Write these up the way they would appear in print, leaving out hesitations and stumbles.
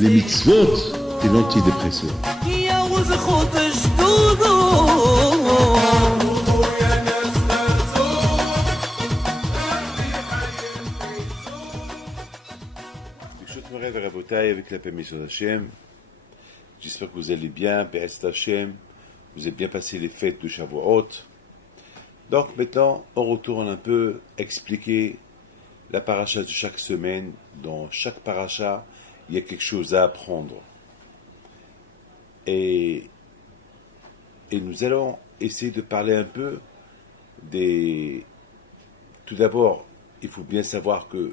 les mitzvot et l'antidépresseur. Avec la permission d'Hachem, j'espère que vous allez bien, Be'ez Hachem, vous avez bien passé les fêtes de Shavuot. Donc maintenant, on retourne un peu expliquer la paracha de chaque semaine. Dans chaque paracha, il y a quelque chose à apprendre. Et nous allons essayer de parler un peu des... Tout d'abord, il faut bien savoir que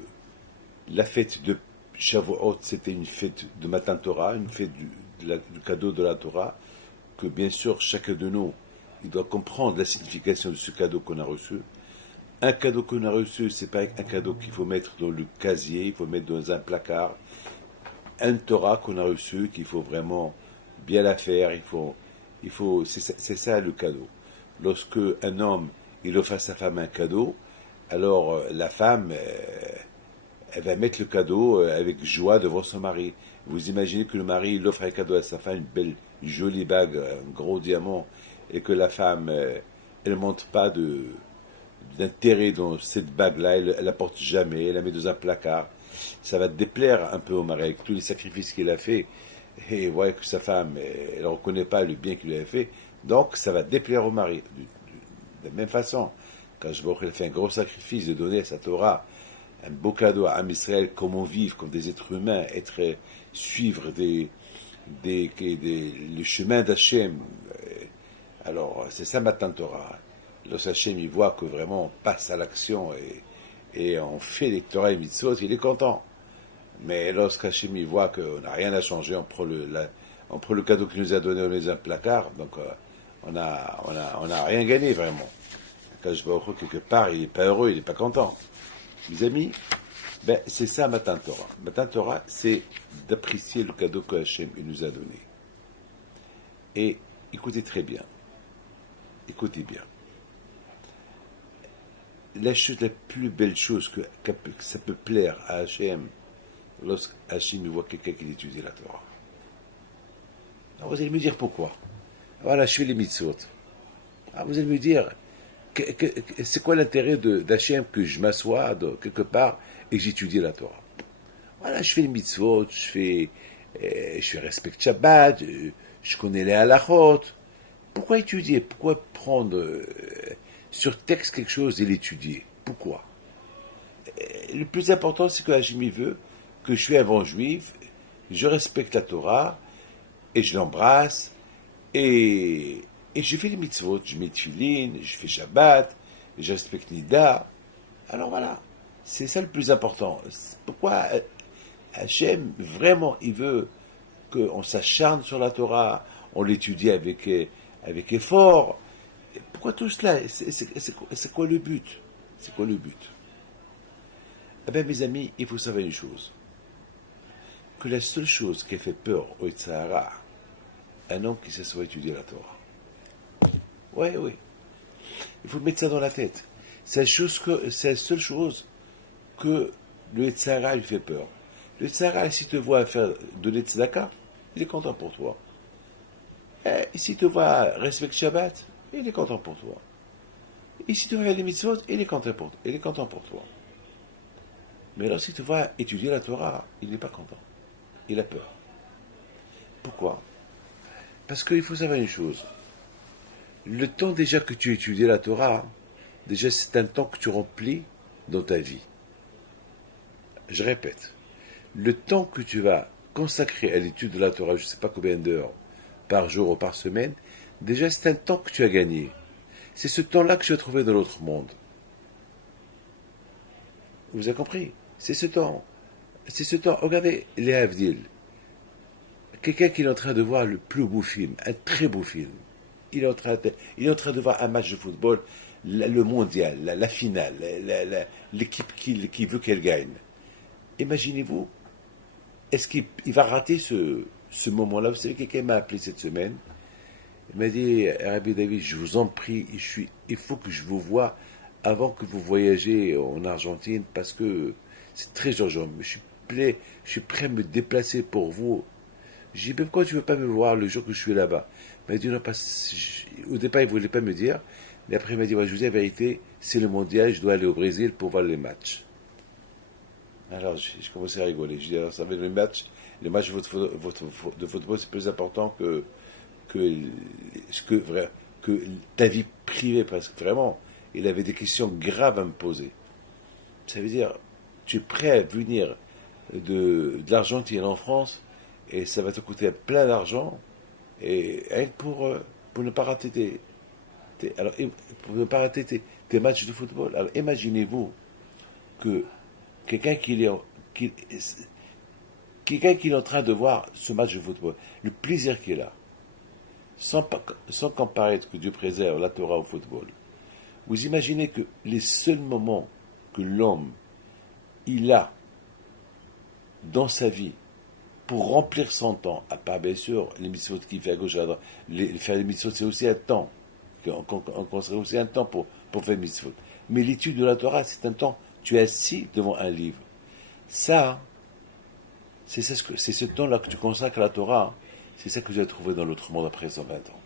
la fête de Shavuot, c'était une fête de Matan Torah, une fête du cadeau de la Torah, que bien sûr, chacun de nous, il doit comprendre la signification de ce cadeau qu'on a reçu. Un cadeau qu'on a reçu, c'est pas un cadeau qu'il faut mettre dans le casier, il faut mettre dans un placard. Un Torah qu'on a reçu, qu'il faut vraiment bien la faire, c'est ça le cadeau. Lorsque un homme, il offre à sa femme un cadeau, alors la femme... elle va mettre le cadeau avec joie devant son mari. Vous imaginez que le mari, il offre un cadeau à sa femme, une belle, jolie bague, un gros diamant, et que la femme, elle ne montre pas d'intérêt dans cette bague-là, elle la porte jamais, elle la met dans un placard. Ça va déplaire un peu au mari, avec tous les sacrifices qu'il a fait, et voyez que sa femme, elle ne reconnaît pas le bien qu'il lui a fait, donc ça va déplaire au mari. De la même façon, quand je vois qu'elle fait un gros sacrifice de donner sa Torah, un beau cadeau à Am Israël, comment vivre comme des êtres humains, suivre le chemin d'Hachem. Alors, c'est ça Matan Torah. Lorsque Hachem, il voit que vraiment on passe à l'action et on fait les Torah et Mitzvot, il est content. Mais lorsqu'Hachem, il voit qu'on n'a rien à changer, on prend le cadeau qu'il nous a donné, on met dans un placard, donc on a rien gagné vraiment. Quand je vois quelque part, il n'est pas heureux, il n'est pas content. Mes amis, c'est ça Matan Torah. Matan Torah, c'est d'apprécier le cadeau que Hachem nous a donné. Et écoutez très bien. Écoutez bien. La plus belle chose que ça peut plaire à Hachem, lorsque Hachem voit quelqu'un qui étudie la Torah. Alors vous allez me dire pourquoi. Voilà, je fais les mitzvot. Alors vous allez me dire... c'est quoi l'intérêt d'Hachem que je m'assois quelque part et que j'étudie la Torah? Voilà, je fais les mitzvot, je respecte Shabbat, je connais les halachot. Pourquoi étudier? Pourquoi prendre sur texte quelque chose et l'étudier? Pourquoi? Le plus important, c'est que Hachem veut que je suis un bon juif, je respecte la Torah et je l'embrasse et je fais les mitzvot, je mets tefillin, je fais Shabbat, je respecte Nida. Alors voilà, c'est ça le plus important. Pourquoi Hachem, vraiment, il veut qu'on s'acharne sur la Torah, on l'étudie avec effort. Pourquoi tout cela? C'est quoi le but? C'est quoi le but? Eh bien, mes amis, il faut savoir une chose. Que la seule chose qui fait peur au Yitzhara, un homme qui s'assoit à étudier la Torah. Oui. Il faut mettre ça dans la tête. C'est la seule chose que le Yetzirah lui fait peur. Le Yetzirah, s'il te voit faire de l'Etzedaka, il est content pour toi. Et s'il te voit respecter Shabbat, il est content pour toi. Et si tu vois faire les mitzvot, il est content pour toi. Mais lorsqu'il te voit étudier la Torah, il n'est pas content. Il a peur. Pourquoi? Parce qu'il faut savoir une chose. Le temps déjà que tu étudies la Torah, déjà c'est un temps que tu remplis dans ta vie. Je répète, le temps que tu vas consacrer à l'étude de la Torah, je ne sais pas combien d'heures par jour ou par semaine, déjà c'est un temps que tu as gagné. C'est ce temps-là que tu as trouvé dans l'autre monde. Vous avez compris? C'est ce temps. Regardez les Havdil. Quelqu'un qui est en train de voir le plus beau film, un très beau film. Il est en train de voir un match de football, le mondial, la finale, l'équipe qui veut qu'elle gagne. Imaginez-vous, est-ce qu'il va rater ce moment-là? Vous savez, quelqu'un m'a appelé cette semaine. Il m'a dit, Rabbi David, je vous en prie, il faut que je vous voie avant que vous voyagez en Argentine, parce que c'est très urgent. plaît, je suis prêt à me déplacer pour vous. Je dis, mais pourquoi tu ne veux pas me voir le jour que je suis là-bas? Il m'a dit, non, au départ, il ne voulait pas me dire, mais après, il m'a dit, ouais, je vous dis la vérité, c'est le mondial, je dois aller au Brésil pour voir les matchs. Alors, je commençais à rigoler. Je dis, alors, ça va être les matchs de football, c'est plus important que ta vie privée, parce que vraiment, il avait des questions graves à me poser. Ça veut dire, tu es prêt à venir de l'Argentine en France, et ça va te coûter plein d'argent, et rien que pour ne pas rater pour ne pas rater tes matchs de football. Alors imaginez-vous que quelqu'un quelqu'un qui est en train de voir ce match de football, le plaisir qu'il a, sans comparer que Dieu préserve la Torah au football. Vous imaginez que les seuls moments que l'homme il a dans sa vie pour remplir son temps, à part bien sûr les mitzvot qu'il fait à gauche à droite, faire les mitzvot c'est aussi un temps, qu'on serait aussi un temps pour faire les mitzvot. Mais l'étude de la Torah c'est un temps, tu es assis devant un livre. Ça, c'est ce temps-là que tu consacres à la Torah, c'est ça que j'ai trouvé dans l'autre monde après 120 ans.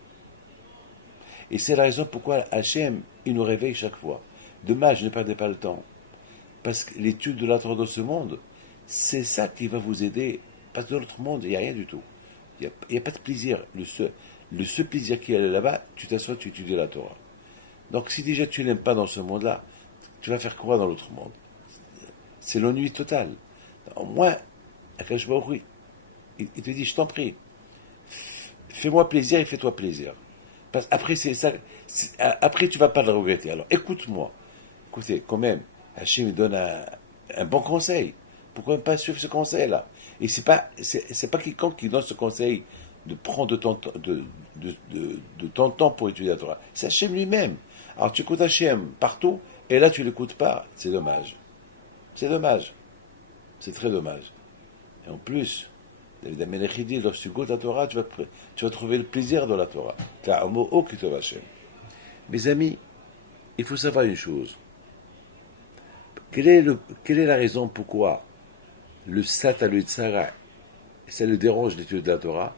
Et c'est la raison pourquoi Hachem, il nous réveille chaque fois. Dommage, ne perdez pas le temps. Parce que l'étude de la Torah dans ce monde, c'est ça qui va vous aider. Parce que dans l'autre monde, il n'y a rien du tout. Il n'y a pas de plaisir. Le seul plaisir qu'il y a là-bas, tu t'assois, tu étudies la Torah. Donc si déjà tu ne l'aimes pas dans ce monde-là, tu vas faire quoi dans l'autre monde? C'est l'ennui total. Au moins, Akash Baruch il te dit, je t'en prie, fais-moi plaisir et fais-toi plaisir. Parce qu'après, après, tu ne vas pas le regretter. Alors, écoute-moi. Écoutez, quand même, Hachem me donne un bon conseil. Pourquoi ne pas suivre ce conseil-là? Et c'est pas quiconque qui donne ce conseil de prendre de ton temps pour étudier la Torah. C'est Hachem lui-même. Alors, tu écoutes Hachem partout, et là, tu ne l'écoutes pas. C'est dommage. C'est dommage. C'est très dommage. Et en plus, David HaMelech dit, lorsque tu goûtes la Torah, tu vas trouver le plaisir de la Torah. Mes amis, il faut savoir une chose. Quelle est la raison pourquoi le Satan, le Yitzhara, ça le dérange l'étude de la Torah?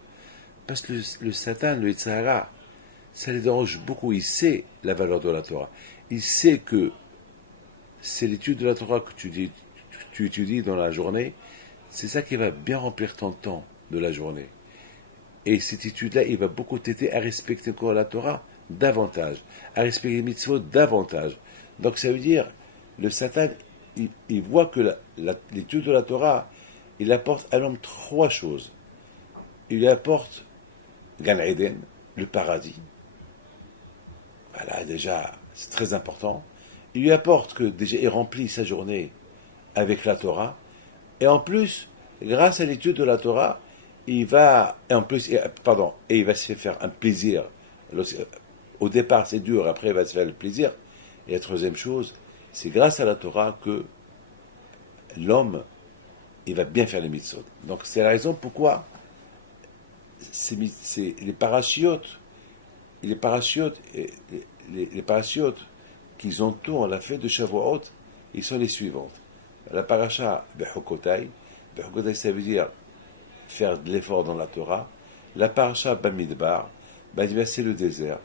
Parce que le Satan, le Yitzhara, ça le dérange beaucoup. Il sait la valeur de la Torah. Il sait que c'est l'étude de la Torah que tu étudies dans la journée, c'est ça qui va bien remplir ton temps de la journée. Et cette étude-là, il va beaucoup t'aider à respecter encore la Torah davantage, à respecter les mitzvot davantage. Donc ça veut dire, le Satan, il voit que l'étude de la Torah, il apporte à l'homme trois choses. Il lui apporte Gan Eden, le paradis. Voilà, déjà, c'est très important. Il lui apporte que déjà il remplit sa journée avec la Torah. Et en plus, grâce à l'étude de la Torah, il va se faire un plaisir. Au départ, c'est dur, après, il va se faire le plaisir. Et la troisième chose, c'est grâce à la Torah que l'homme, il va bien faire les mitzvot. Donc, c'est la raison pourquoi les parachiotes qui entourent la fête de Shavuot, ils sont les suivantes. La paracha Bechokotai, ça veut dire faire de l'effort dans la Torah. La paracha Bamidbar, c'est le désert.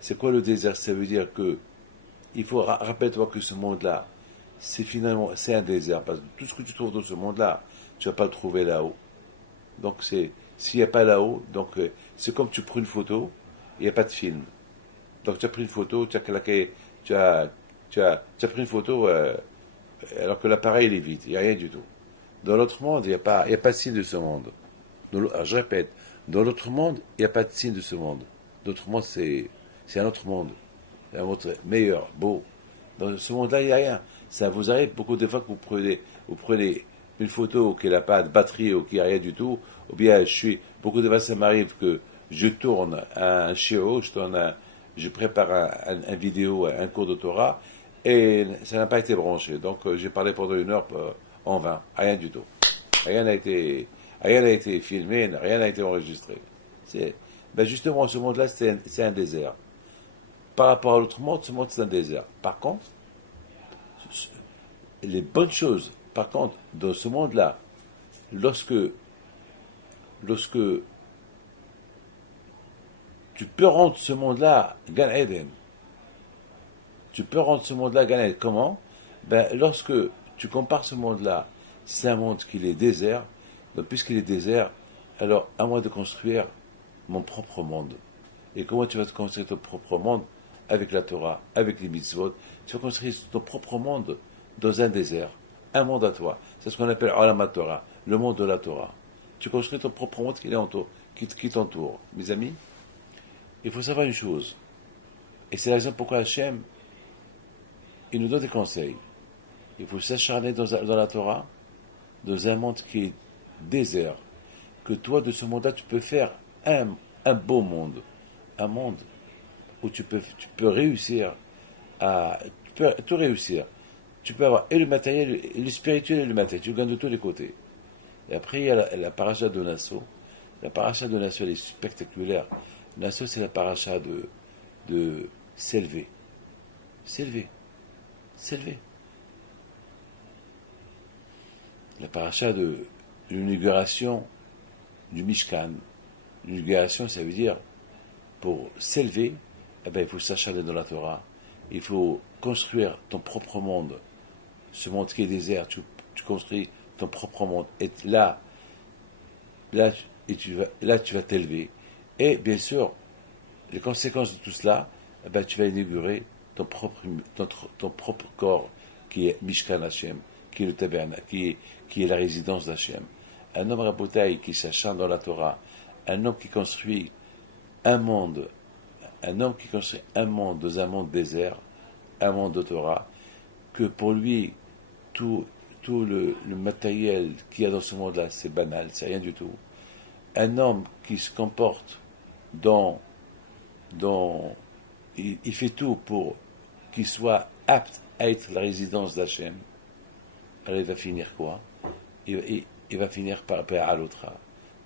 C'est quoi le désert? Ça veut dire que il faut rappelle-toi que ce monde-là, c'est un désert, parce que tout ce que tu trouves dans ce monde-là, tu vas pas le trouver là-haut. Donc s'il n'y a pas là-haut, donc c'est comme tu prends une photo, il n'y a pas de film. Donc tu as pris une photo, tu as pris une photo alors que l'appareil il est vide, il n'y a rien du tout. Dans l'autre monde, il n'y a pas de signe de ce monde. Je répète, dans l'autre monde, il n'y a pas de signe de ce monde. L'autre monde, c'est un autre monde. C'est un monde meilleur, beau. Dans ce monde-là, il n'y a rien. Ça vous arrive beaucoup de fois que vous prenez une photo qui n'a pas de batterie ou qui n'a rien du tout, ou bien beaucoup de fois ça m'arrive que je tourne un shiur, je prépare un vidéo, un cours de Torah, et ça n'a pas été branché. Donc j'ai parlé pendant 1 heure en vain, rien du tout. Rien n'a été filmé, rien n'a été enregistré. Justement, ce monde-là, c'est un désert. Par rapport à l'autre monde, ce monde, c'est un désert. Par contre, les bonnes choses, dans ce monde-là, lorsque tu peux rendre ce monde-là Gan Eden, tu peux rendre ce monde-là Gan Eden. Comment? Ben, lorsque tu compares ce monde-là, c'est un monde qui est désert, donc puisqu'il est désert, alors à moi de construire mon propre monde. Et comment tu vas te construire ton propre monde? Avec la Torah, avec les mitzvot. Tu vas construire ton propre monde dans un désert, un monde à toi. C'est ce qu'on appelle Olam Torah, le monde de la Torah. Tu construis ton propre monde qui t'entoure. Mes amis, il faut savoir une chose, et c'est la raison pourquoi Hachem, il nous donne des conseils. Il faut s'acharner dans la Torah, dans un monde qui est désert, que toi, de ce monde-là, tu peux faire un beau monde, un monde où tu peux réussir tu peux tout réussir. Tu peux avoir et le matériel, et le spirituel et le matériel, tu gagnes de tous les côtés. Et après, il y a la paracha de Nassau. La paracha de Nassau, elle est spectaculaire. Nassau, c'est la paracha de s'élever. S'élever. S'élever. La paracha de l'inauguration du Mishkan. L'inauguration, ça veut dire, pour s'élever, eh ben, il faut s'acharner dans la Torah. Il faut construire ton propre monde. Ce monde qui est désert, tu construis ton propre monde. Et là tu vas t'élever. Et bien sûr, les conséquences de tout cela, eh ben, tu vas inaugurer ton propre corps, qui est Mishkan Hashem, qui est le tabernacle, qui est la résidence d'Hachem. Un homme rabotaï qui s'acharne dans la Torah, un homme qui construit un monde dans un monde désert, un monde de Torah, que pour lui, tout le matériel qu'il y a dans ce monde-là, c'est banal, c'est rien du tout. Un homme qui se comporte il fait tout pour qu'il soit apte à être la résidence d'Hachem, alors il va finir quoi? Il va finir par Be'alotra.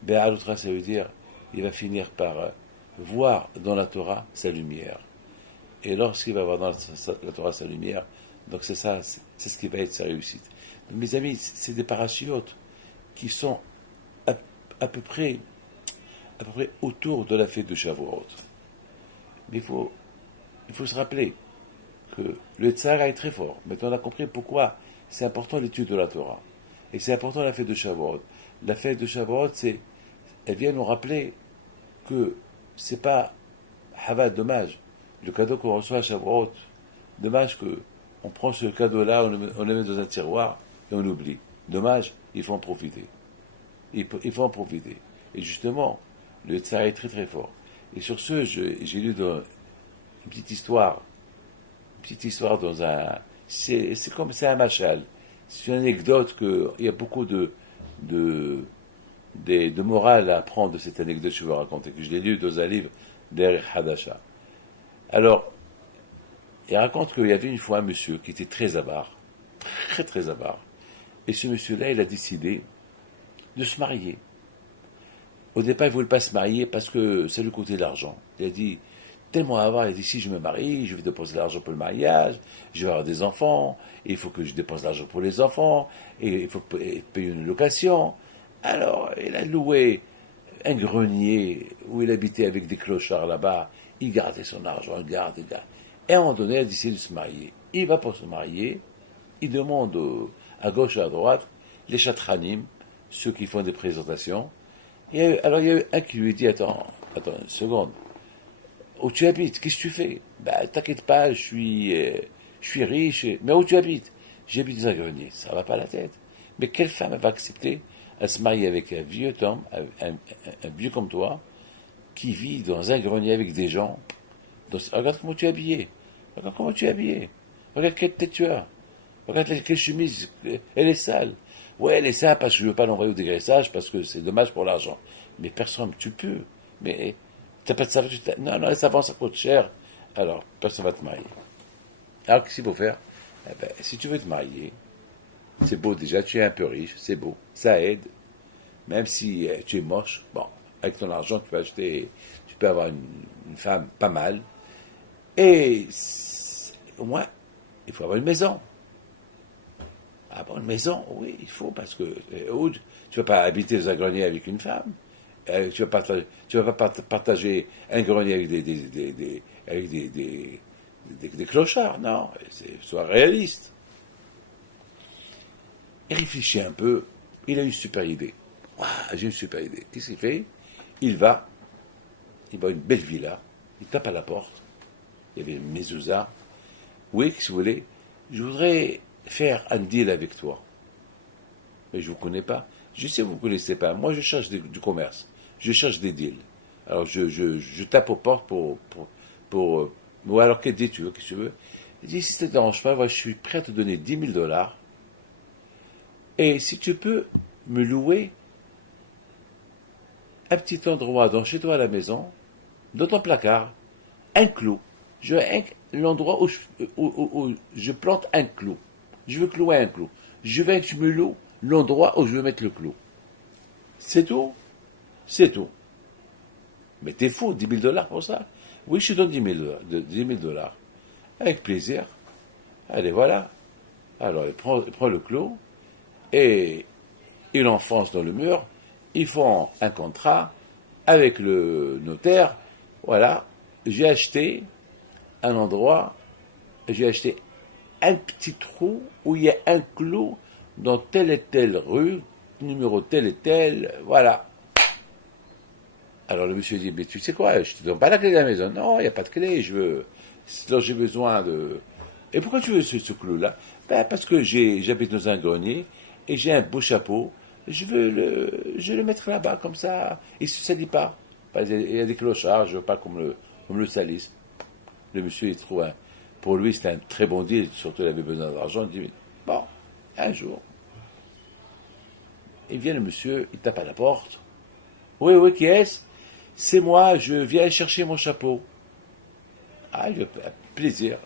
Be'alotra, ça veut dire, il va finir par voir dans la Torah sa lumière. Et lorsqu'il va voir dans la Torah sa lumière, donc c'est ça, c'est ce qui va être sa réussite. Donc, mes amis, c'est des parachiotes qui sont à peu près autour de la fête de Shavuot. Mais il faut se rappeler que le Tzara est très fort. Maintenant, on a compris pourquoi c'est important l'étude de la Torah. Et c'est important la fête de Shavuot. La fête de Shavuot, elle vient nous rappeler que c'est pas Havad, dommage. Le cadeau qu'on reçoit à Shavuot, dommage qu'on prend ce cadeau-là, on le met dans un tiroir et on oublie. Dommage, il faut en profiter. Il faut en profiter. Et justement, le Tzara est très très fort. Et sur ce, j'ai lu une petite histoire dans un... C'est un machal. C'est une anecdote il y a beaucoup de morale à apprendre de cette anecdote que je vais raconter, que je l'ai lu dans un livre d'Erich Hadasha. Alors, il raconte qu'il y avait une fois un monsieur qui était très avare, très très avare. Et ce monsieur-là, il a décidé de se marier. Au départ, il ne voulait pas se marier parce que ça lui coûtait de l'argent. Il a dit, tellement avare, il a dit, si je me marie, je vais déposer de l'argent pour le mariage, je vais avoir des enfants, et il faut que je dépense de l'argent pour les enfants, et il faut payer une location. Alors, il a loué un grenier où il habitait avec des clochards là-bas. Il gardait son argent, il garde. Et à un moment donné, il a décidé de se marier. Il va pour se marier, il demande à gauche et à droite les chatranim, ceux qui font des présentations. Alors il y a eu un qui lui dit, attends une seconde, où tu habites, qu'est-ce que tu fais? T'inquiète pas, je suis riche, mais où tu habites? J'habite dans un grenier, ça va pas à la tête. Mais quelle femme va accepter à se marier avec un vieux homme, un vieux comme toi, qui vit dans un grenier avec des gens? Regarde comment tu es habillé, regarde quelle tête tu as, regarde quelle chemise, elle est sale. Ouais, elle est sale parce que je ne veux pas l'envoyer au dégraissage, parce que c'est dommage pour l'argent. Mais personne, tu peux. Mais t'as pas de savon, non, les savons, ça coûte cher. Alors, personne ne va te marier. Alors, qu'est-ce qu'il faut faire? Si tu veux te marier, c'est beau déjà, tu es un peu riche, c'est beau, ça aide. Même si tu es moche, bon, avec ton argent, tu peux avoir une femme pas mal. Et au moins, il faut avoir une maison. Ah bon, une maison, oui, il faut, parce que tu vas pas habiter dans un grenier avec une femme. Tu vas pas partager un grenier avec avec des clochards, non, sois réaliste. Il réfléchit un peu, il a une super idée. Ouah, j'ai une super idée. Qu'est-ce qu'il fait? Il va une belle villa, il tape à la porte, il y avait une mezouza. Oui, si vous voulez, je voudrais faire un deal avec toi. Mais je ne vous connais pas. Je sais que vous ne connaissez pas. Moi, je cherche du commerce. Je cherche des deals. Alors, je tape aux portes ou alors, qu'est-ce que tu veux, qu'est-ce que tu veux? Il dit, si ça ne te dérange pas, je suis prêt à te donner 10 000 dollars. Et si tu peux me louer un petit endroit chez toi à la maison, dans ton placard, un clou. Je veux l'endroit où je plante un clou. Je veux clouer un clou. Je veux que tu me loues l'endroit où je veux mettre le clou. C'est tout. C'est tout. Mais t'es fou, 10 000 dollars pour ça? Oui, je te donne 10 000 dollars. Avec plaisir. Allez, voilà. Alors, il prend le clou et il l'enfonce dans le mur. Ils font un contrat avec le notaire. Voilà. J'ai acheté un endroit, j'ai acheté un petit trou où il y a un clou dans telle et telle rue, numéro tel et tel, voilà. Alors le monsieur dit, mais tu sais quoi, je te donne pas la clé de la maison. Non, il n'y a pas de clé, j'ai besoin de... Et pourquoi tu veux ce clou-là? Ben, parce que j'habite dans un grenier et j'ai un beau chapeau, je veux le mettre là-bas, comme ça, il ne se salit pas. Il y a des clochards, je veux pas qu'on me le salisse. Le monsieur, il trouve pour lui, c'était un très bon deal, surtout il avait besoin d'argent. Il dit, bon, un jour, il vient le monsieur, il tape à la porte. Oui, oui, qui est-ce? C'est moi, je viens chercher mon chapeau. Ah, il a plaisir.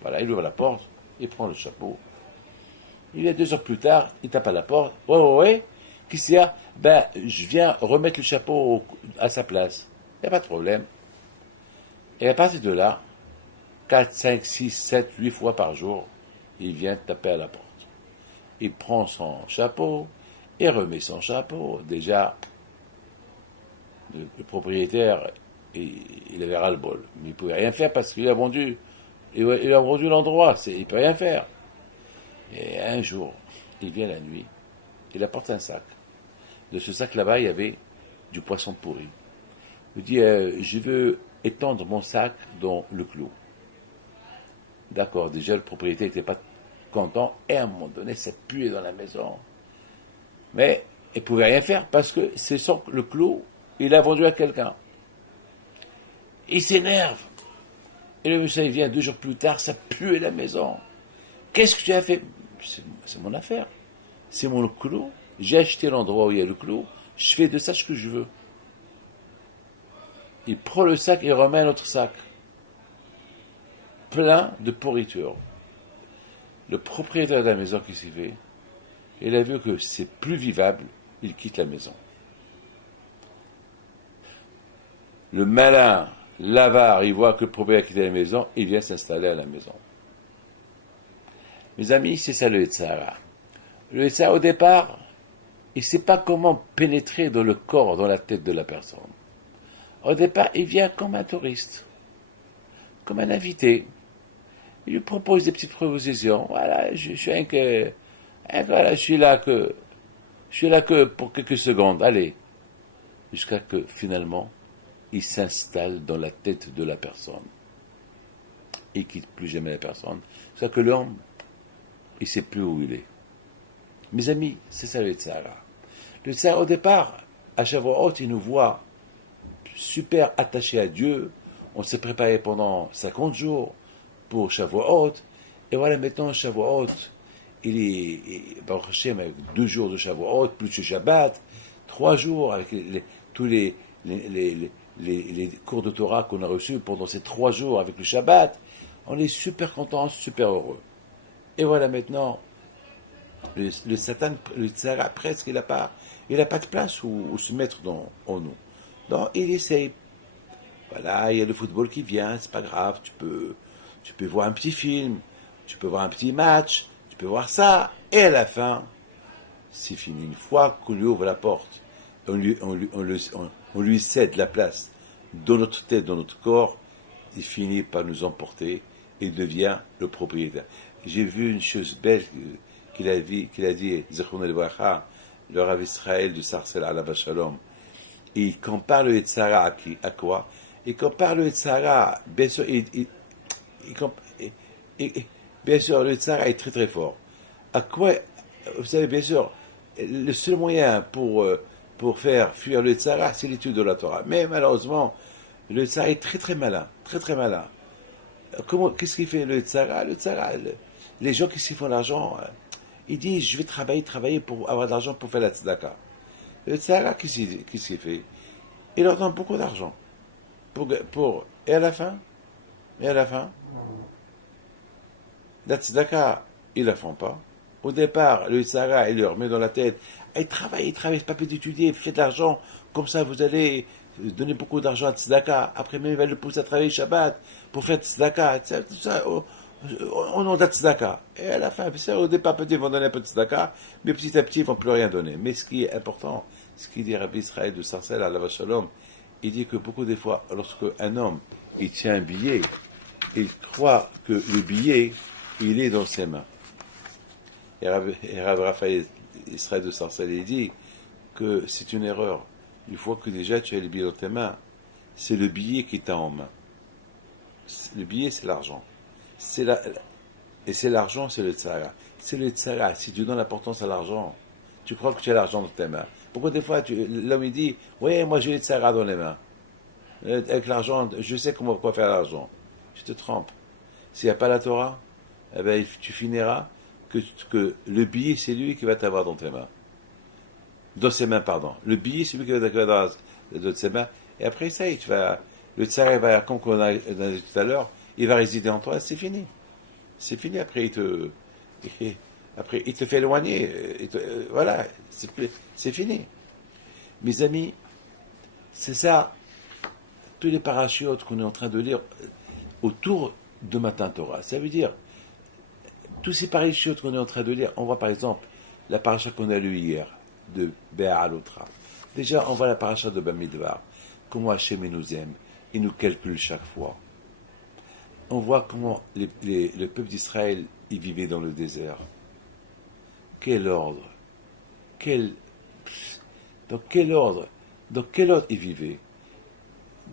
Voilà, il ouvre la porte, il prend le chapeau. Il est 2 heures plus tard, il tape à la porte. Oui, oui, oui, qu'est-ce qu'il y a? Ben, je viens remettre le chapeau à sa place. Il n'y a pas de problème. Et à partir de là, 4, 5, 6, 7, 8 fois par jour, il vient taper à la porte. Il prend son chapeau, il remet son chapeau. Déjà, le propriétaire, il avait ras-le-bol. Mais il ne pouvait rien faire parce qu'il a vendu l'endroit. Il ne peut rien faire. Et un jour, il vient la nuit, il apporte un sac. De ce sac là-bas, il y avait du poisson pourri. Il dit, je veux étendre mon sac dans le clou. D'accord, déjà le propriétaire n'était pas content, et à un moment donné, ça puait dans la maison. Mais il ne pouvait rien faire parce que le clou, il l'a vendu à quelqu'un. Il s'énerve. Et le monsieur, il vient 2 jours plus tard, ça puait la maison. Qu'est-ce que tu as fait? C'est mon affaire. C'est mon clou. J'ai acheté l'endroit où il y a le clou. Je fais de ça ce que je veux. Il prend le sac et remet un autre sac. Plein de pourriture. Le propriétaire de la maison qui s'y fait, il a vu que c'est plus vivable, il quitte la maison. Le malin, l'avare, il voit que le propriétaire a quitté la maison, il vient s'installer à la maison. Mes amis, c'est ça le Yetzirah. Le Yetzirah, au départ, il ne sait pas comment pénétrer dans le corps, dans la tête de la personne. Au départ, il vient comme un touriste, comme un invité. Il lui propose des petites propositions. Voilà, je suis là que pour quelques secondes. Allez, jusqu'à que finalement, il s'installe dans la tête de la personne. Il quitte plus jamais la personne. Jusqu'à que l'homme, il ne sait plus où il est. Mes amis, c'est ça le Tzara. Le Tzara, au départ, à Shavuot, il nous voit super attachés à Dieu. On s'est préparé pendant 50 jours pour Shavuot. Et voilà, maintenant, Shavuot, il est, Baruch Hashem, avec 2 jours de Shavuot, plus le Shabbat, 3 jours, avec tous les cours de Torah qu'on a reçus pendant ces 3 jours avec le Shabbat. On est super contents, super heureux. Et voilà, maintenant, le Satan, le Tzara, presque, il n'a pas de place où se mettre en nous. Donc, il essaye. Voilà, il y a le football qui vient, c'est pas grave, tu peux voir un petit film, tu peux voir un petit match, tu peut voir ça, et à la fin, c'est fini. Une fois qu'on lui ouvre la porte, on lui cède la place dans notre tête, dans notre corps, il finit par nous emporter et devient le propriétaire. J'ai vu une chose belle qu'il a dit, Zechron el-Bracha, le Rav Israël de Sarcelles à la Shalom. Et il compare le Yetzara à quoi? Il compare le Yetzara, bien sûr, bien sûr, le Yetzara est très très fort. À quoi? Vous savez, bien sûr, le seul moyen pour faire fuir le Yetzara, c'est l'étude de la Torah. Mais malheureusement, le Yetzara est très très malin, très très malin. Qu'est-ce qu'il fait le Yetzara? Le Yetzara, les gens qui s'y font l'argent, ils disent, je vais travailler pour avoir de l'argent pour faire la tzedaka. Le Yetzara, qu'est-ce qu'il fait? Il leur donne beaucoup d'argent. Et à la fin, la tzedaka, ils la font pas. Au départ, le Yetzara, il leur met dans la tête, travaillez, c'est pas peut d'étudier, faites de l'argent, comme ça vous allez donner beaucoup d'argent à tzedaka. Après même, il va le pousser à travailler Shabbat pour faire tzedaka. Tout ça, on en a tzedaka. Et à la fin, au départ, peut-être ils vont donner un peu de tzedaka, mais petit à petit, ils vont plus rien donner. Mais ce qui est important, ce qu'il dit Rabbi Israël de Sarcelles à la Shalom, il dit que beaucoup des fois, lorsque un homme, il tient un billet, il croit que le billet, il est dans ses mains. Et Rav Raphaël Israël de Sarcelles, il dit que c'est une erreur. Une fois que déjà tu as le billet dans tes mains, c'est le billet qui t'a en main. Le billet, c'est l'argent. Et c'est l'argent, c'est le tzara. C'est le tzara. Si tu donnes l'importance à l'argent, tu crois que tu as l'argent dans tes mains. Pourquoi des fois, l'homme il dit, oui, moi j'ai le tzara dans les mains. Avec l'argent, je sais quoi faire l'argent. Je te trompe. S'il n'y a pas la Torah, eh ben, tu finiras que le billet, c'est lui qui va t'avoir dans tes mains. Dans ses mains, pardon. Le billet, c'est lui qui va t'avoir dans ses mains. Et après ça, le tzara va, comme on a dit tout à l'heure, il va résider en toi, c'est fini. C'est fini, après il te fait éloigner. Voilà, c'est fini. Mes amis, c'est ça, tous les parachutes qu'on est en train de lire autour de Matin Torah. Ça veut dire, tous ces parachutes qu'on est en train de lire, on voit par exemple la paracha qu'on a lue hier, de Béa-Alotra. Déjà, on voit la paracha de Bamidbar, comment Hachem nous aime, il nous calcule chaque fois. On voit comment le peuple d'Israël y vivait dans le désert. Quel ordre! Dans quel ordre ils vivaient?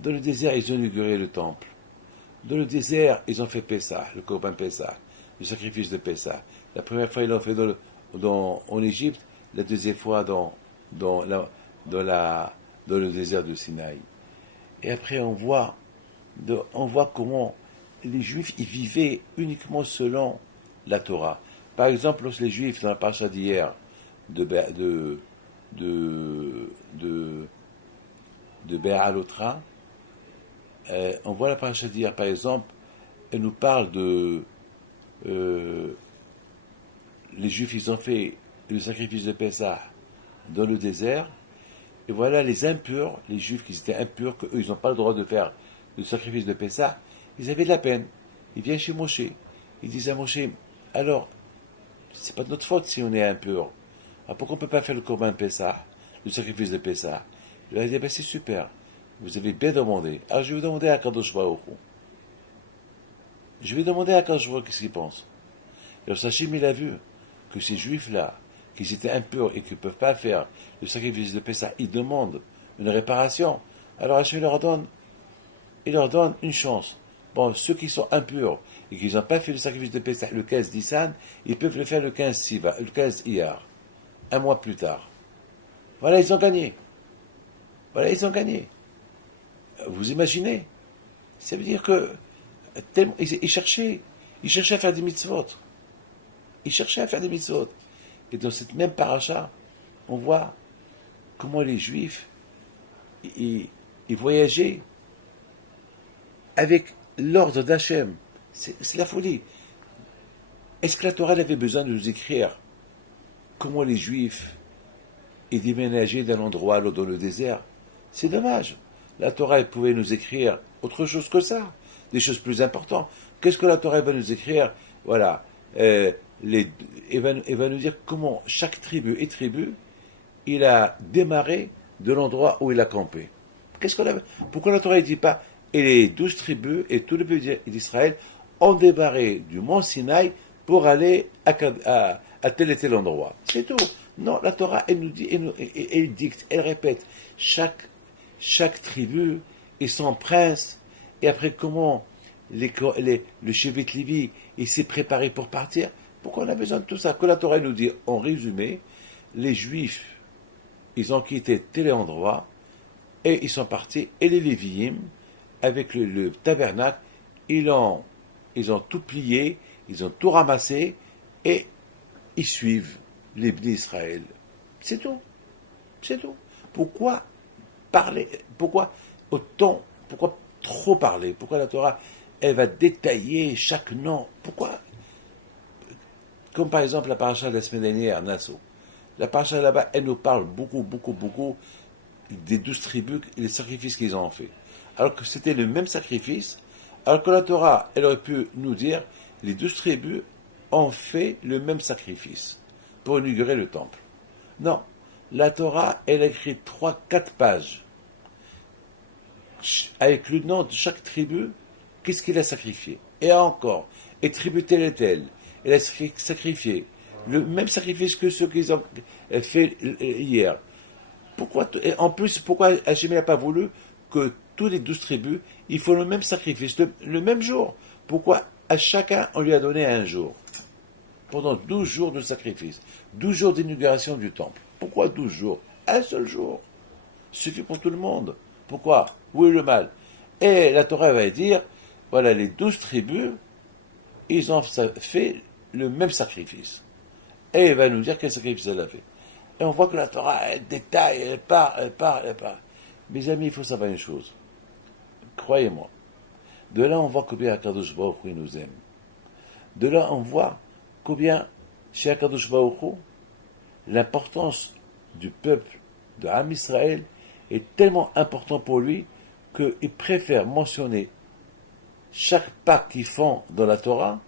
Dans le désert, ils ont inauguré le temple. Dans le désert, ils ont fait Pessah, le Korban Pessah, le sacrifice de Pessah. La première fois, ils l'ont fait en Égypte, la deuxième fois dans le désert de Sinaï. Et après, on voit comment les Juifs ils vivaient uniquement selon la Torah. Par exemple, lorsque les Juifs, dans la paracha d'hier, de Béa-Alotra, on voit la paracha d'hier, par exemple, elle nous parle de les Juifs, ils ont fait le sacrifice de Pessah dans le désert, et voilà les impurs, les Juifs qui étaient impurs, qu'eux, ils n'ont pas le droit de faire le sacrifice de Pessah, ils avaient de la peine. Ils viennent chez Moshe, ils disent à Moshe, alors, c'est pas de notre faute si on est impur. Alors pourquoi on ne peut pas faire le Korban Pessah, le sacrifice de Pessah? Il a dit, c'est super, vous avez bien demandé. Alors je vais demander à Kadosh Baruch Hu. Je vais demander à Kadosh Baruch Hu qu'est-ce qu'il pense. Alors Hachem, il a vu que ces Juifs-là, qui étaient impurs et qui ne peuvent pas faire le sacrifice de Pessah, ils demandent une réparation. Alors Hachem il leur donne une chance. Bon, ceux qui sont impurs et qui n'ont pas fait le sacrifice de Pessah le 15 Nissan, ils peuvent le faire le 15 Iyar, un mois plus tard. Voilà, ils ont gagné. Vous imaginez? Ça veut dire que ils cherchaient à faire des mitzvot. Et dans cette même paracha, on voit comment les Juifs ils voyageaient avec l'ordre d'Hachem. C'est la folie. Est-ce que la Torah avait besoin de nous écrire comment les Juifs ils déménageaient d'un endroit à l'autre dans le désert? C'est dommage. La Torah elle pouvait nous écrire autre chose que ça, des choses plus importantes. Qu'est-ce que la Torah va nous écrire? Voilà, il va nous dire comment chaque tribu et tribu, il a démarré de l'endroit où il a campé. Pourquoi la Torah ne dit pas, et les 12 tribus et tout le peuple d'Israël ont démarré du mont Sinaï pour aller à tel et tel endroit. C'est tout. Non, la Torah, elle nous dit, elle dicte, elle répète. Chaque tribu et son prince, et après comment le Shevet Lévi, il s'est préparé pour partir. Pourquoi on a besoin de tout ça? Que la Torah nous dit, en résumé, les Juifs, ils ont quitté tel endroit, et ils sont partis, et les Lévi'im, avec le tabernacle, ils ont tout plié, ils ont tout ramassé, et ils suivent les Bnei Israël. C'est tout. C'est tout. Pourquoi parler? Pourquoi trop parler? Pourquoi la Torah, elle va détailler chaque nom? Pourquoi? Comme par exemple la paracha de la semaine dernière, Nassau. La paracha là-bas, elle nous parle beaucoup des 12 tribus et les sacrifices qu'ils ont fait. Alors que c'était le même sacrifice, alors que la Torah, elle aurait pu nous dire, les 12 tribus ont fait le même sacrifice pour inaugurer le temple. Non, la Torah, elle a écrit 3-4 pages avec le nom de chaque tribu, qu'est-ce qu'il a sacrifié. Et encore, et tribu telle et telle, elle a sacrifié le même sacrifice que ceux qu'ils ont fait hier. En plus, pourquoi Hachem n'a pas voulu que tous les 12 tribus, ils font le même sacrifice, le même jour? Pourquoi à chacun, on lui a donné un jour? Pendant 12 jours de sacrifice, 12 jours d'inauguration du temple. Pourquoi 12 jours? Un seul jour. Suffit pour tout le monde. Pourquoi? Où est le mal? Et la Torah va dire, voilà, les 12 tribus, ils ont fait le même sacrifice. Et elle va nous dire quel sacrifice elle a fait. Et on voit que la Torah, elle détaille, elle parle. Mes amis, il faut savoir une chose. Croyez-moi. De là, on voit combien Akadosh Baruch Hu nous aime. De là, on voit combien, chez Akadosh Baruch Hu, l'importance du peuple de Am Israël est tellement important pour lui qu'il préfère mentionner chaque pas qu'ils font dans la Torah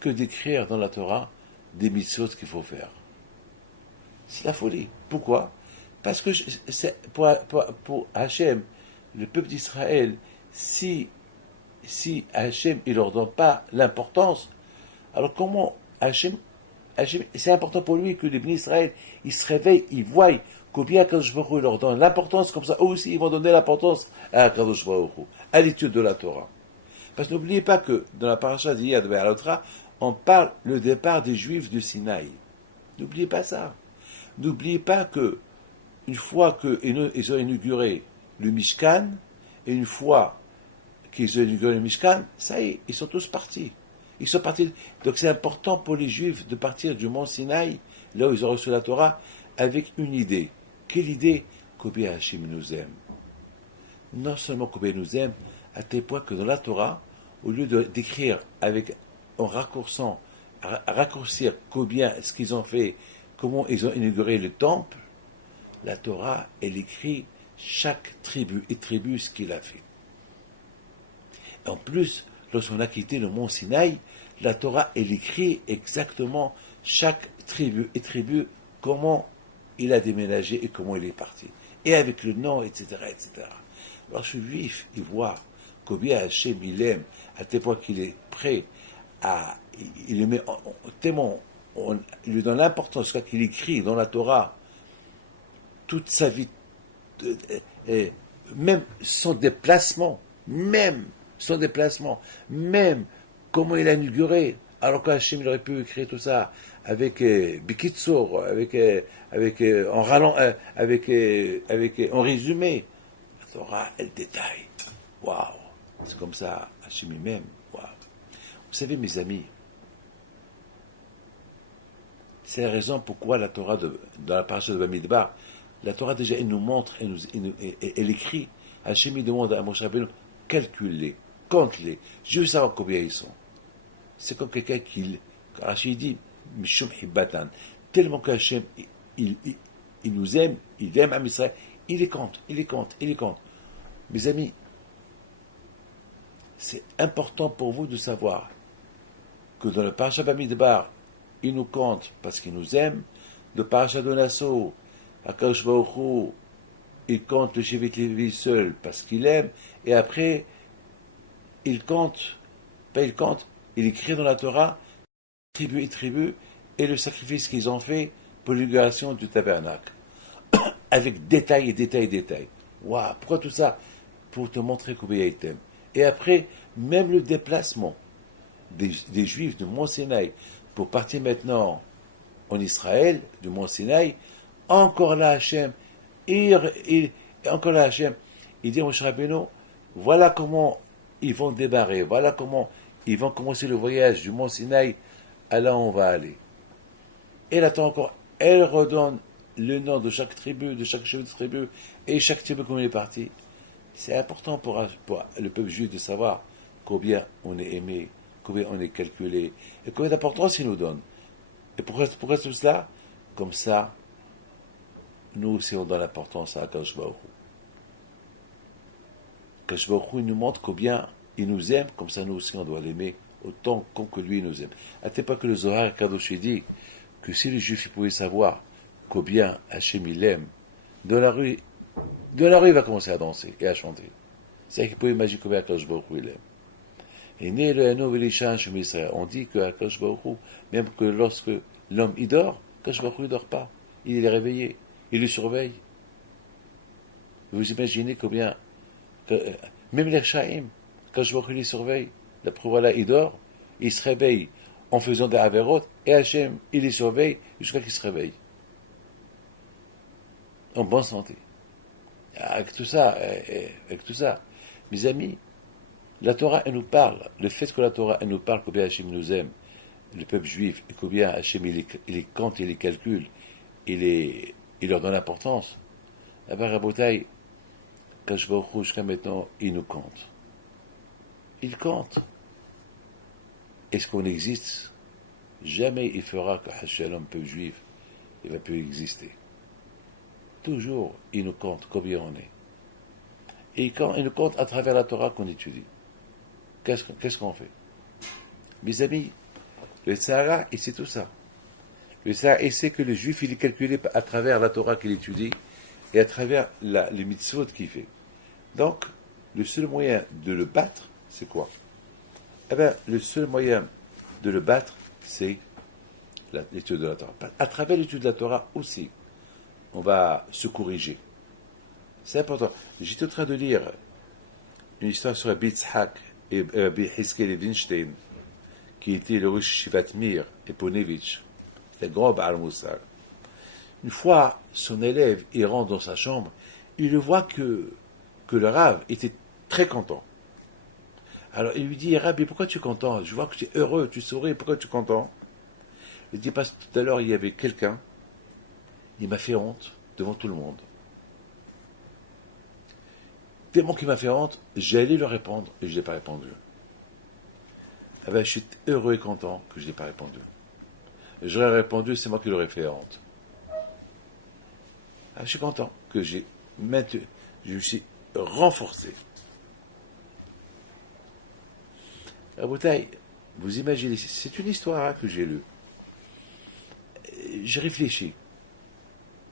que d'écrire dans la Torah des mitzvot qu'il faut faire. C'est la folie. Pourquoi? Parce que pour Hachem, le peuple d'Israël, si Hachem ne leur donne pas l'importance, alors comment Hachem, c'est important pour lui que les bénis d'Israël, ils se réveillent, ils voient combien Kadosh Baruch Hu leur donne l'importance, comme ça, eux aussi, ils vont donner l'importance à Kadosh Baruch Hu, à l'étude de la Torah. Parce que n'oubliez pas que dans la paracha d'hier de Be'alotra, on parle le départ des Juifs du Sinaï. N'oubliez pas ça. N'oubliez pas que une fois qu'ils ont inauguré le Mishkan, et une fois qu'ils ont inauguré le Mishkan, ça y est, ils sont tous partis. Ils sont partis. Donc c'est important pour les Juifs de partir du mont Sinaï, là où ils ont reçu la Torah, avec une idée. Quelle idée? Combien Hachem nous aime. Non seulement combien il nous aime, à tel point que dans la Torah, au lieu d'écrire en raccourcir combien ce qu'ils ont fait, comment ils ont inauguré le temple, la Torah, elle écrit chaque tribu et tribu ce qu'il a fait. En plus, lorsqu'on a quitté le mont Sinaï, la Torah, elle écrit exactement chaque tribu et tribu comment il a déménagé et comment il est parti. Et avec le nom, etc., etc. Alors, ce juif, il voit combien Hachem, il aime, à tel point qu'il est prêt à... Il le met tellement... il lui donne l'importance qu'il écrit dans la Torah toute sa vie, même son déplacement, même comment il a inauguré, alors qu'Hachem il aurait pu écrire tout ça avec Bikitsur, en résumé. La Torah, elle détaille. Waouh, c'est comme ça, Hachem lui-même. Waouh. Vous savez, mes amis, c'est la raison pourquoi la Torah, dans la paracha de Bamidbar, la Torah déjà, elle nous montre, elle écrit. Hachem demande à Moshe Rabbeinu, calcule-les, compte-les, je veux savoir combien ils sont. C'est comme quelqu'un qui, Hachem dit, Mishum Hibatan, tellement qu'Hachem, il nous aime, il aime Am Israël, il les compte. Mes amis, c'est important pour vous de savoir que dans le paracha Bamidbar, il nous compte parce qu'il nous aime. De Parashat de Nassau, Akadosh Baruch Hu, il compte le Shevet Lévi seul parce qu'il aime. Et après, il compte, pas il compte, il écrit dans la Torah, tribu, et le sacrifice qu'ils ont fait pour l'inauguration du tabernacle. Avec détail. Waouh, pourquoi tout ça? Pour te montrer combien il t'aime. Et après, même le déplacement des Juifs du Mont Sinaï pour partir maintenant en Israël, du Mont Sinaï, encore là Hachem, encore là Hachem, il dit à Moshe Rabbeinu, voilà comment ils vont démarrer, voilà comment ils vont commencer le voyage du Mont Sinaï à là où on va aller. Elle attend encore, elle redonne le nom de chaque tribu, de chaque chef de tribu, et chaque tribu comme il est parti. C'est important pour le peuple juif de savoir combien on est aimé, combien on est calculé, et combien d'importance il nous donne. Et pourquoi tout cela? Comme ça, nous aussi on donne l'importance à Akadosh Baruch Hu. Akadosh Baruch Hu, il nous montre combien il nous aime, comme ça nous aussi on doit l'aimer autant que lui nous aime. À tel point que le Zohar Kadosh dit que si les Juifs pouvaient savoir combien Hachem il aime, dans la rue il va commencer à danser et à chanter. C'est-à-dire qu'il peut imaginer combien Akadosh Baruch Hu il aime. Et né le Hano Velishan Shem Israël, on dit que Akadosh Baruch Hu, même que lorsque l'homme il dort, Akadosh Baruch Hu ne dort pas, il est réveillé, il le surveille. Vous imaginez combien, même les Chaim, Akadosh Baruch Hu les surveille. La preuve là, il dort, il se réveille en faisant des avérotes, et Hachem, il les surveille jusqu'à qu'il se réveille. En bonne santé. Avec tout ça, mes amis, la Torah, elle nous parle. Le fait que la Torah, elle nous parle combien Hachem nous aime, le peuple juif, et combien Hachem, il les compte, il les calcule, il leur donne l'importance. Eh bien, Rabotai, Kadosh Baruch Hu, jusqu'à maintenant, il nous compte. Il compte. Est-ce qu'on existe? Jamais il fera que Hachem, peuple juif, il va plus exister. Toujours, il nous compte combien on est. Et quand il nous compte à travers la Torah qu'on étudie. Qu'est-ce qu'on fait? Mes amis, le Sahara, il sait tout ça. Le Sahara, il sait que le juif, il est calculé à travers la Torah qu'il étudie et à travers les mitzvot qu'il fait. Donc, le seul moyen de le battre, c'est quoi? Eh bien, le seul moyen de le battre, c'est l'étude de la Torah. À travers l'étude de la Torah aussi, on va se corriger. C'est important. J'étais en train de lire une histoire sur Rabbi Yitzhak et Rabbi Hizkel Evinstein, qui était le riche Shivat Mir et Ponevitch, le grand Baal Moussar. Une fois, son élève, il rentre dans sa chambre, il le voit que le Rav était très content. Alors il lui dit, Rabbi, pourquoi tu es content? Je vois que tu es heureux, tu souris, pourquoi tu es content? Il dit, parce que tout à l'heure, il y avait quelqu'un, il m'a fait honte devant tout le monde. Tellement qu'il m'a fait honte, j'allais lui répondre et je ne l'ai pas répondu. Eh bien, je suis heureux et content que je ne l'ai pas répondu. Et j'aurais répondu, c'est moi qui l'aurais fait honte. Ah, je suis content que je me suis renforcé. Rabotai, vous imaginez, c'est une histoire que j'ai lue. J'ai réfléchi.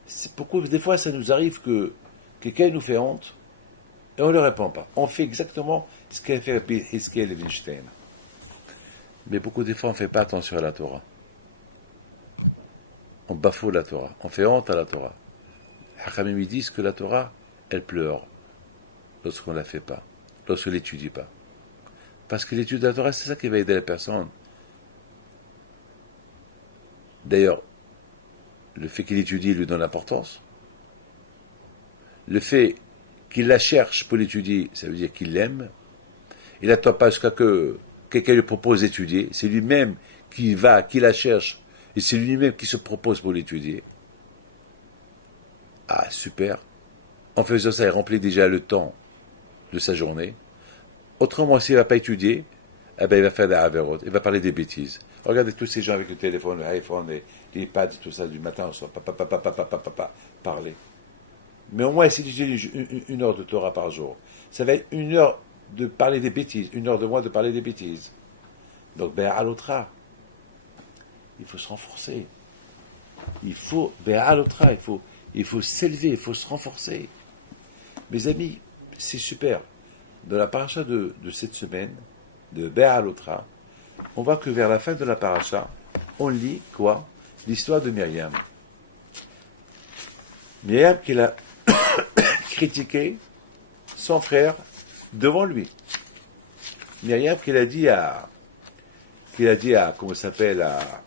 C'est pourquoi des fois ça nous arrive que quelqu'un nous fait honte et on ne le répond pas. On fait exactement ce qu'a fait Hizkel Evinstein. Mais beaucoup des fois on ne fait pas attention à la Torah. On bafoue la Torah. On fait honte à la Torah. Hachamim disent que la Torah, elle pleure lorsqu'on ne la fait pas, lorsqu'on ne l'étudie pas. Parce que l'étude de la Torah, c'est ça qui va aider la personne. D'ailleurs, le fait qu'il étudie lui donne l'importance. Le fait qu'il la cherche pour l'étudier, ça veut dire qu'il l'aime. Il n'attend pas jusqu'à que quelqu'un lui propose d'étudier. C'est lui-même qui la cherche, et c'est lui-même qui se propose pour l'étudier. Ah, super. En faisant ça, il remplit déjà le temps de sa journée. Autrement, s'il ne va pas étudier, eh ben, il va faire des avérotes, il va parler des bêtises. Regardez tous ces gens avec le téléphone, l'iPhone, l'iPad, tout ça, du matin au soir, parler. Mais au moins, s'il utilise une heure de Torah par jour, ça va être une heure de parler des bêtises, une heure de moins de parler des bêtises. Donc, ben, à l'autre, il faut se renforcer. Il faut, Be'alotra, il faut s'élever, il faut se renforcer. Mes amis, c'est super. Dans la paracha de cette semaine, de Be'alotra, on voit que vers la fin de la paracha, on lit quoi? L'histoire de Myriam. Myriam qui a critiqué son frère devant lui. Myriam qu'il a dit à, comment ça s'appelle, à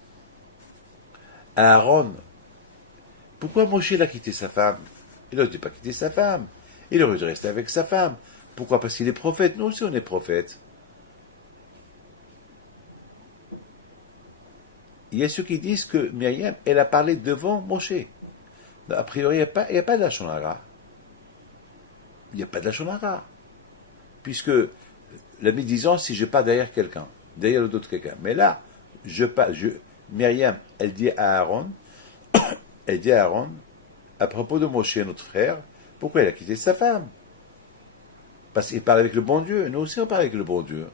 Aaron, pourquoi Moshe l'a quitté sa femme? Il n'aurait pas quitté sa femme. Il aurait dû rester avec sa femme. Pourquoi? Parce qu'il est prophète. Nous aussi, on est prophète. Il y a ceux qui disent que Myriam, elle a parlé devant Moshe. A priori, il n'y a pas de Lachon Hara. Il n'y a pas de Lachon Hara. Puisque la médisance, si je pars derrière quelqu'un, derrière le dos de quelqu'un. Mais là, Myriam, elle dit à Aaron, à propos de Moshe, notre frère, pourquoi il a quitté sa femme? Parce qu'il parle avec le bon Dieu. Nous aussi, on parle avec le bon Dieu.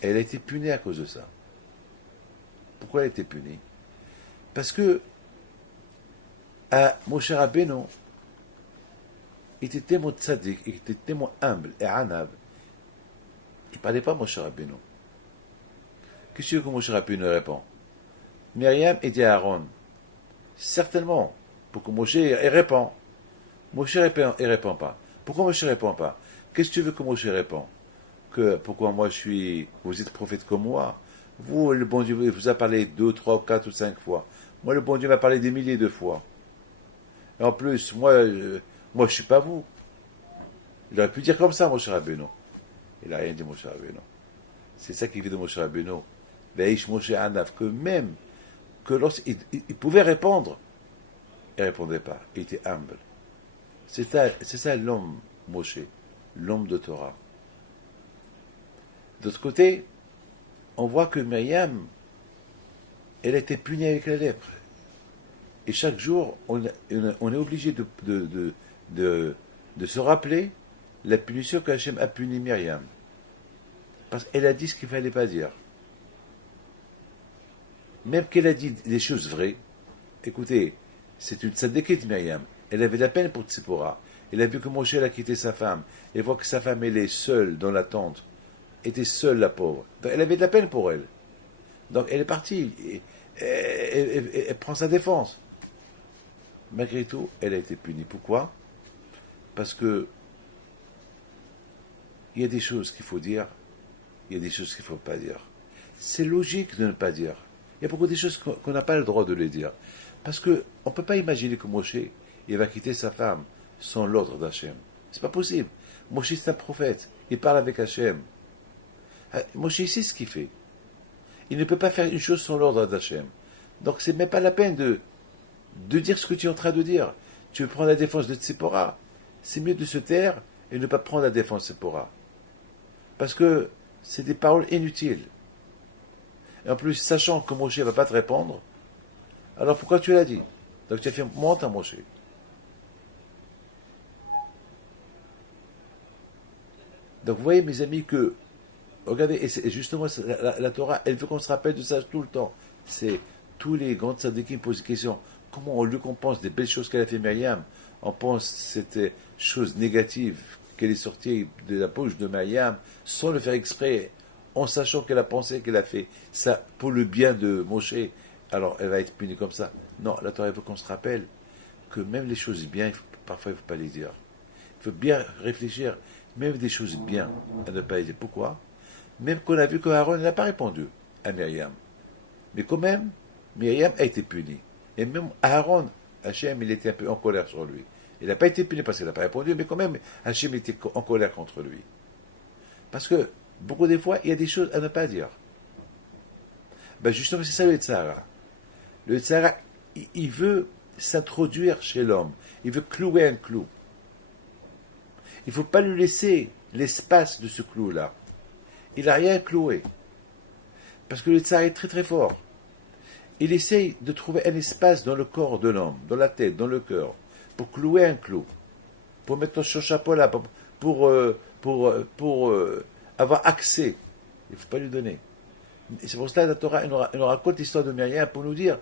Elle a été punie à cause de ça. Pourquoi elle a été punie? Parce que Moshe Rabbeinu était tellement tzaddik, il était tellement humble et anab. Il ne parlait pas Moshe Rabbeinu. Qu'est-ce que Moshe Rabbeinu répond? Myriam et dit à Aaron, certainement, pour que Moshe répond. Moshe ne répond pas. Pourquoi Moshe ne répond pas? Qu'est-ce que tu veux que Moshe répond? Pourquoi moi vous êtes prophète comme moi? Vous, le bon Dieu, vous a parlé 2, 3, 4 ou 5 fois. Moi, le bon Dieu m'a parlé des milliers de fois. Et en plus, moi, je ne suis pas vous. Il aurait pu dire comme ça, Moshe Rabbeinu. Il n'a rien dit, Moshe Rabbeinu. C'est ça qui vit de Moshe Rabbeinu. Ve'ish Moshe Anav, que même, que lorsqu'il pouvait répondre, il ne répondait pas. Il était humble. C'est ça l'homme, Moshe, l'homme de Torah. D'autre côté, on voit que Myriam, elle a été punie avec la lèpre. Et chaque jour, on est obligé de se rappeler la punition qu'Hachem a puni Myriam. Parce qu'elle a dit ce qu'il ne fallait pas dire. Même qu'elle a dit des choses vraies. Écoutez, c'est une tzadékite Myriam. Elle avait de la peine pour Tzipora. Elle a vu que Moshe a quitté sa femme. Elle voit que sa femme, elle est seule dans la tente. Était seule, la pauvre. Donc, elle avait de la peine pour elle. Donc, elle est partie. Elle prend sa défense. Malgré tout, elle a été punie. Pourquoi? Parce que il y a des choses qu'il faut dire, il y a des choses qu'il ne faut pas dire. C'est logique de ne pas dire. Il y a beaucoup de choses qu'on n'a pas le droit de les dire. Parce qu'on ne peut pas imaginer que Moshe, il va quitter sa femme sans l'ordre d'Hachem. C'est pas possible. Moshe, c'est un prophète. Il parle avec Hachem. Moshe sait ce qu'il fait. Il ne peut pas faire une chose sans l'ordre d'Hachem. Donc c'est même pas la peine de dire ce que tu es en train de dire. Tu veux prendre la défense de Tzipora. C'est mieux de se taire et ne pas prendre la défense de Tzipora. Parce que c'est des paroles inutiles. Et en plus, sachant que Moshe ne va pas te répondre, alors pourquoi tu l'as dit? Donc tu as fait monte à Moshe. Donc vous voyez mes amis que, regardez, et justement la Torah, elle veut qu'on se rappelle de ça tout le temps. C'est tous les grands tzadikim posent des questions. Comment, au lieu qu'on pense des belles choses qu'elle a fait Myriam, on pense cette chose négative qu'elle est sortie de la bouche de Myriam, sans le faire exprès, en sachant qu'elle a pensé qu'elle a fait ça pour le bien de Moshe, alors elle va être punie comme ça. Non, la Torah veut qu'on se rappelle que même les choses bien, parfois il ne faut pas les dire. Il faut bien réfléchir, même des choses bien, à ne pas les dire. Pourquoi? Même qu'on a vu qu'Aaron n'a pas répondu à Myriam. Mais quand même, Myriam a été punie. Et même Aaron, Hachem, il était un peu en colère sur lui. Il n'a pas été puni parce qu'il n'a pas répondu, mais quand même, Hachem était en colère contre lui. Parce que, beaucoup des fois, il y a des choses à ne pas dire. Ben justement, c'est ça le Tzara. Le Tzara, il veut s'introduire chez l'homme. Il veut clouer un clou. Il ne faut pas lui laisser l'espace de ce clou-là. Il n'a rien cloué. Parce que le Tzara est très très fort. Il essaye de trouver un espace dans le corps de l'homme, dans la tête, dans le cœur, pour clouer un clou, pour mettre son chapeau là, pour avoir accès. Il ne faut pas lui donner. Et c'est pour cela que la Torah elle nous raconte l'histoire de Myriam pour nous dire,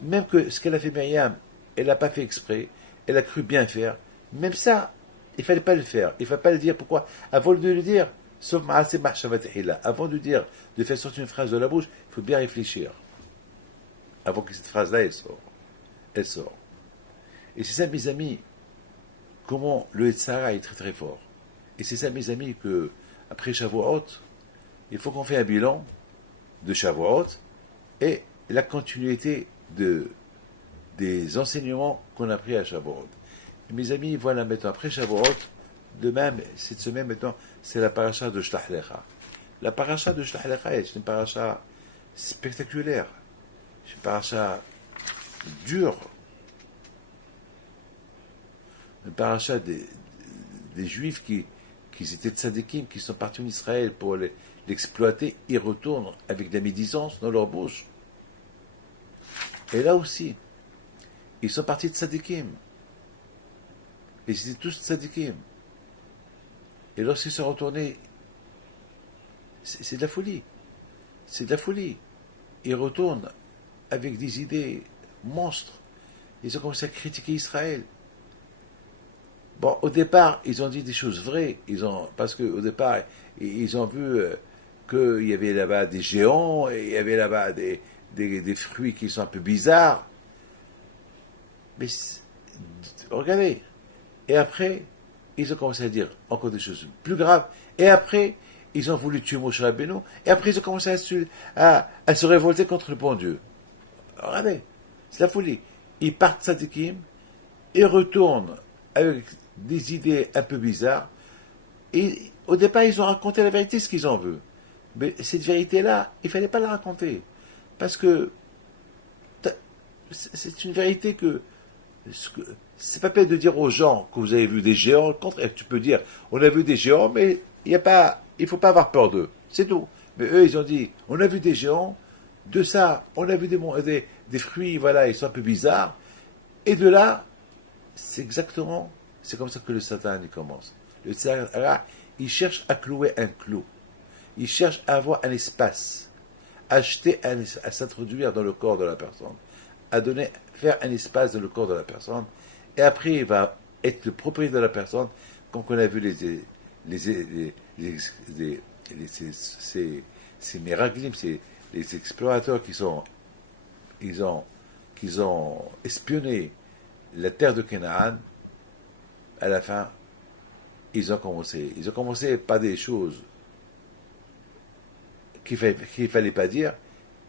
même que ce qu'elle a fait Myriam, elle n'a pas fait exprès, elle a cru bien faire, même ça, il ne fallait pas le faire, il ne fallait pas le dire. Pourquoi? Avant de le dire, sauf avant de dire, de faire sortir une phrase de la bouche, il faut bien réfléchir. Avant que cette phrase-là, elle sort. Elle sort. Et c'est ça, mes amis, comment le Yetzirah est très très fort. Et c'est ça, mes amis, que après Shavuot, il faut qu'on fasse un bilan de Shavuot et la continuité des enseignements qu'on a pris à Shavuot. Et mes amis, voilà maintenant, après Shavuot, de même, cette semaine maintenant, c'est la paracha de Shlach Lecha. La paracha de Shlach Lecha est une paracha spectaculaire. C'est une paracha dure. Une paracha des Juifs qui étaient tzadikim, qui sont partis en Israël pour l'exploiter, ils retournent avec de la médisance dans leur bouche. Et là aussi, ils sont partis de tzadikim. Ils étaient tous tzadikim. Et lorsqu'ils sont retournés, c'est de la folie. C'est de la folie. Ils retournent avec des idées monstres. Ils ont commencé à critiquer Israël. Bon, au départ, ils ont dit des choses vraies. Parce qu'au départ, ils ont vu qu'il y avait là-bas des géants, et il y avait là-bas des fruits qui sont un peu bizarres. Mais regardez. Et après, ils ont commencé à dire encore des choses plus graves. Et après, ils ont voulu tuer Moshe Rabbeinu. Et après, ils ont commencé à se révolter contre le bon Dieu. Regardez, c'est la folie. Ils partent tzadikim, ils retournent avec des idées un peu bizarres. Et au départ, ils ont raconté la vérité, ce qu'ils en veulent. Mais cette vérité-là, il ne fallait pas la raconter. Parce que c'est une vérité que c'est pas peine de dire aux gens que vous avez vu des géants. Au contraire, tu peux dire, on a vu des géants, mais il ne faut pas avoir peur d'eux. C'est tout. Mais eux, ils ont dit, on a vu des géants, de ça, on a vu des fruits, voilà, ils sont un peu bizarres. Et de là, c'est comme ça que le Satan, il commence. Le Satan, il cherche à clouer un clou. Il cherche à avoir un espace, à s'introduire dans le corps de la personne, faire un espace dans le corps de la personne, et après il va être le propriétaire de la personne, comme on a vu ces miraglim, les explorateurs qui ont espionné la terre de Canaan. À la fin, ils ont commencé par des choses qu'il ne fallait pas dire,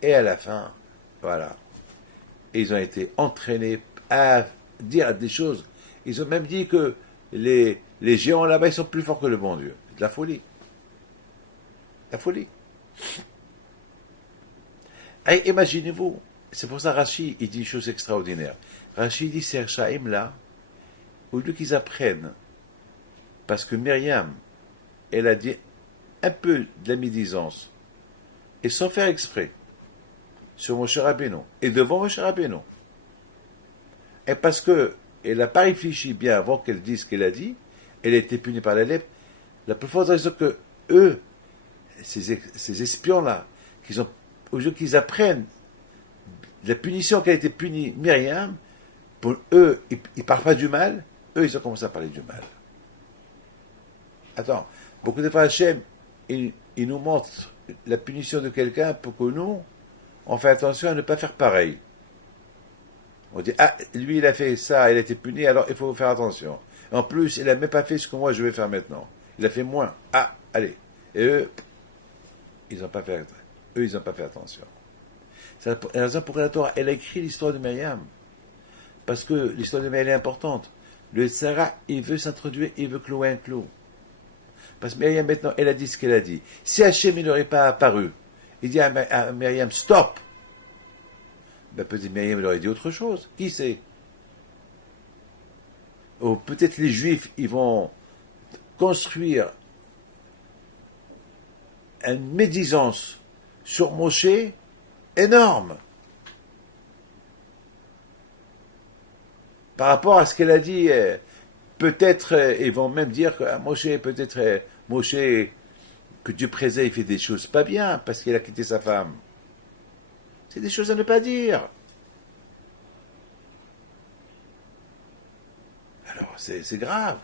et à la fin, voilà, ils ont été entraînés à dire des choses. Ils ont même dit que les géants là-bas, ils sont plus forts que le bon Dieu. De la folie. La folie. Et imaginez-vous, c'est pour ça Rashi, il dit une chose extraordinaire. Rashi dit, ces Rechaim là, au lieu qu'ils apprennent, parce que Myriam, elle a dit un peu de la médisance, et sans faire exprès, sur Moshe Rabbeinu, et devant Moshe Rabbeinu, et parce que elle n'a pas réfléchi bien avant qu'elle dise ce qu'elle a dit, elle a été punie par la lèpre. La plus forte raison que eux, ces espions-là, au lieu qu'ils apprennent la punition qu'a été punie Myriam, pour eux, ils ne parlent pas du mal, eux, ils ont commencé à parler du mal. Attends, beaucoup de fois, Hachem, il nous montre la punition de quelqu'un pour que nous, on fait attention à ne pas faire pareil. On dit, ah, lui, il a fait ça, il a été puni, alors il faut faire attention. En plus, il n'a même pas fait ce que moi, je vais faire maintenant. Il a fait moins. Ah, allez. Et eux, ils n'ont pas fait attention. C'est la raison pour laquelle la Torah, elle a écrit l'histoire de Myriam. Parce que l'histoire de Myriam est importante. Le Yetzirah, il veut s'introduire, il veut clouer un clou. Parce que Myriam, maintenant, elle a dit ce qu'elle a dit. Si Hachem, il n'aurait pas apparu, il dit à Myriam, stop! Ben, peut-être Myriam, il aurait dit autre chose. Qui sait? Ou peut-être les Juifs, ils vont construire une médisance sur Moshe énorme. Par rapport à ce qu'elle a dit, peut-être, ils vont même dire que Moshe, peut-être, Moshe, que Dieu présent, il fait des choses pas bien parce qu'il a quitté sa femme. C'est des choses à ne pas dire. Alors, c'est grave.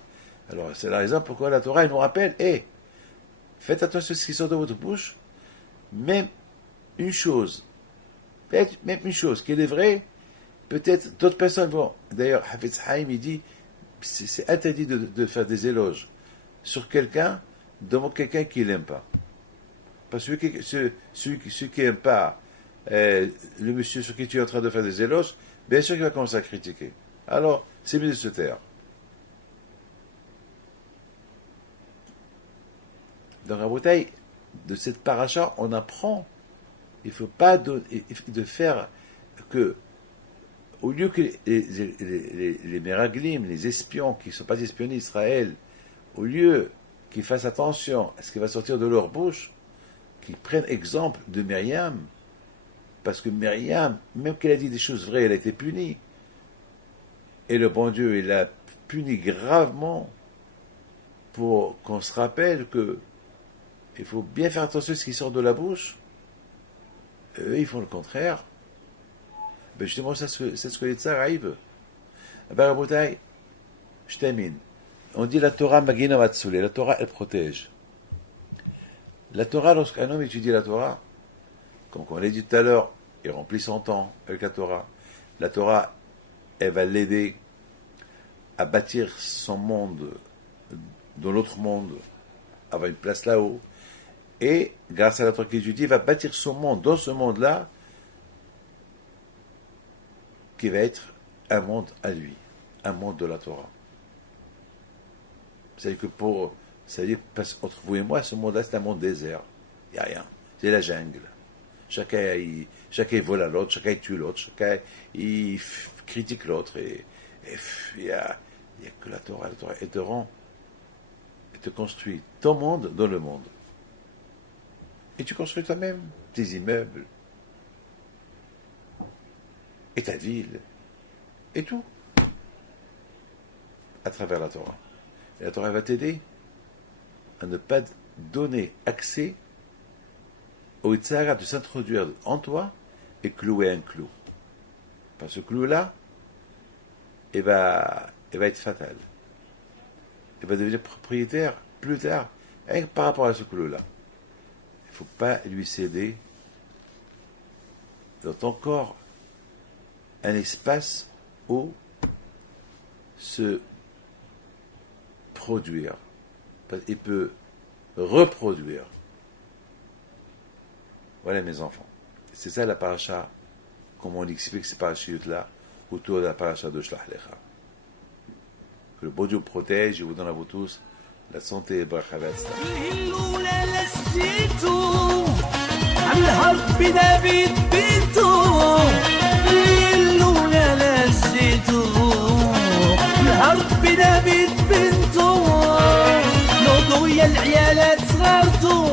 Alors, c'est la raison pourquoi la Torah elle nous rappelle, faites attention à ce qui sort de votre bouche, même une chose, même une chose qui est vraie, peut-être d'autres personnes vont. D'ailleurs, Hafez Haïm, il dit, c'est interdit de faire des éloges sur quelqu'un devant quelqu'un qui n'aime pas. Parce que celui qui n'aime pas le monsieur sur qui tu es en train de faire des éloges, bien sûr qu'il va commencer à critiquer. Alors, c'est mieux de se taire. Dans la bouteille de cette paracha, on apprend, il ne faut pas de faire que, au lieu que les Meraglim, les espions qui ne sont pas espionnés Israël, au lieu qu'ils fassent attention à ce qui va sortir de leur bouche, qu'ils prennent exemple de Myriam, parce que Myriam, même qu'elle a dit des choses vraies, elle a été punie. Et le bon Dieu, il l'a punie gravement pour qu'on se rappelle que il faut bien faire attention à ce qui sort de la bouche. Eux, ils font le contraire. Ben justement, c'est ce que les tsars arrivent. Ben, Rabotai, je termine. On dit la Torah Magina Matsule. La Torah, elle protège. La Torah, lorsqu'un homme étudie la Torah, comme on l'a dit tout à l'heure, il remplit son temps avec la Torah. La Torah, elle va l'aider à bâtir son monde dans l'autre monde, avoir une place là-haut. Et, grâce à la Torah qu'il étudie, il va bâtir son monde dans ce monde-là, qui va être un monde à lui, un monde de la Torah. C'est-à-dire que entre vous et moi, ce monde-là, c'est un monde désert. Il n'y a rien. C'est la jungle. Chacun il vole à l'autre, chacun il tue l'autre, chacun il critique l'autre. Et il n'y a que la Torah. La Torah, elle te rend, elle te construit ton monde dans le monde. Et tu construis toi-même tes immeubles, et ta ville, et tout, à travers la Torah. Et la Torah va t'aider à ne pas donner accès au Yitzhara de s'introduire en toi et clouer un clou. Parce que ce clou-là, il va être fatal. Il va devenir propriétaire plus tard, par rapport à ce clou-là. Il ne faut pas lui céder dans ton corps un espace où se produire. Il peut reproduire. Voilà mes enfants. C'est ça la paracha, comme on explique ces parachutes-là, autour de la paracha de Shlach Lecha. Que le bon Dieu protège et vous donne à vous tous la santé et bracha v'atzlacha. العيالات صغرتو